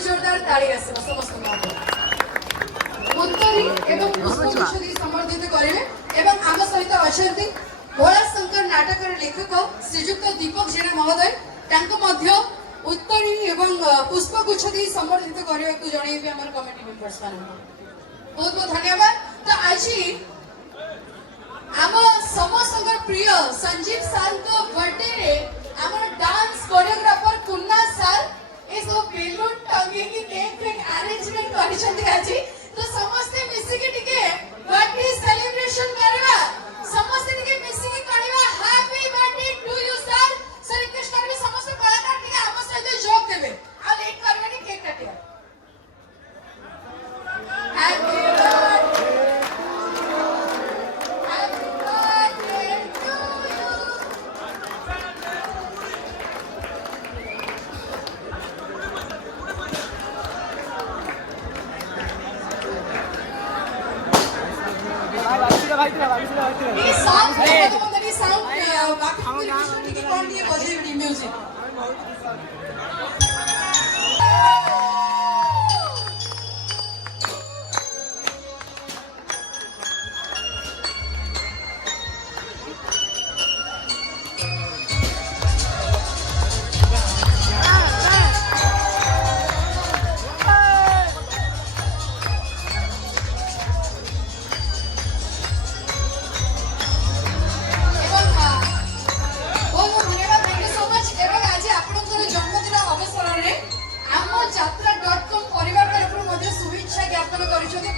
गोटे जोरदार ताली आसे समस्त उत्तरी एवं पुष्पगुच्छ दी संबर्धित करिवे एवं आम सहित अछंती भोला शंकर नाटकर लेखक श्रीजुक्त दीपक जेना महोदय तांको मध्य उत्तरी एवं पुष्पगुच्छ दी संबर्धित करिवे को जणैबे हमर कमिटी मेंबर्स मान बहुत बहुत धन्यवाद। तो आज आम समस्त प्रिय संजीव साल को बर्थडे रे आम डांस कोरियोग्राफर कुन्ना साल ए सब बेलून टंगी की केक फेक अरेंजमेंट करिसंती आज तो समस्त मिसी के टिके बर्थडे सेलिब्रेशन करवा समस्त टिके मिसी के कहवा happy birthday to you sir sir request करबी समस्त कलाकार टिके हम सहित जोग देबे आ लेट करबेनी केक काटिया हैप्पी ये साउंड है साउंड बाकी की कौन दिए बजे म्यूजिक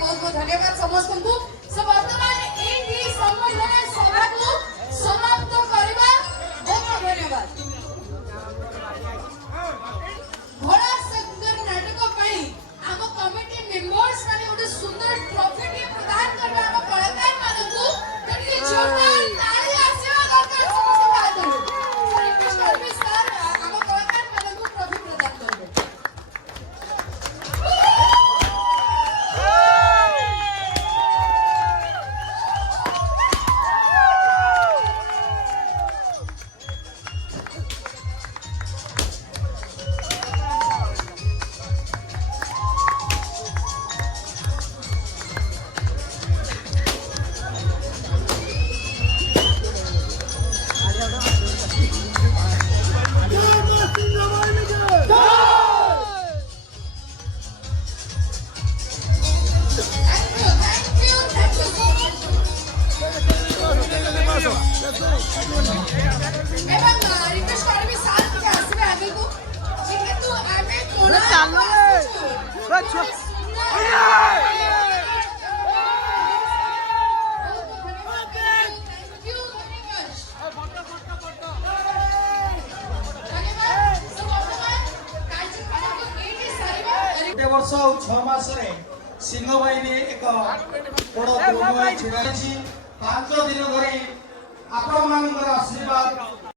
बहुत बहुत धन्यवाद समस्त को सब वर्तमान एडी सम्मेलन सभा को समाप्त करबा बहुत बहुत धन्यवाद। भोला शंकर नाटक पई हम कमिटी मेंबर्स माने ओटे सुंदर ट्रॉफी के प्रदान करबा हम कलाकार मानकु तनी जोरदार ताली आशीर्वाद दरकार समस्त हाथ सर रिक्वेस्ट करबी सर हम कलाकार मानकु ट्रॉफी प्रदान करबे। वर्ष 6 मास सिंह बाहिनी एक बड़ 5 दिन धरी आपण मान आशीर्वाद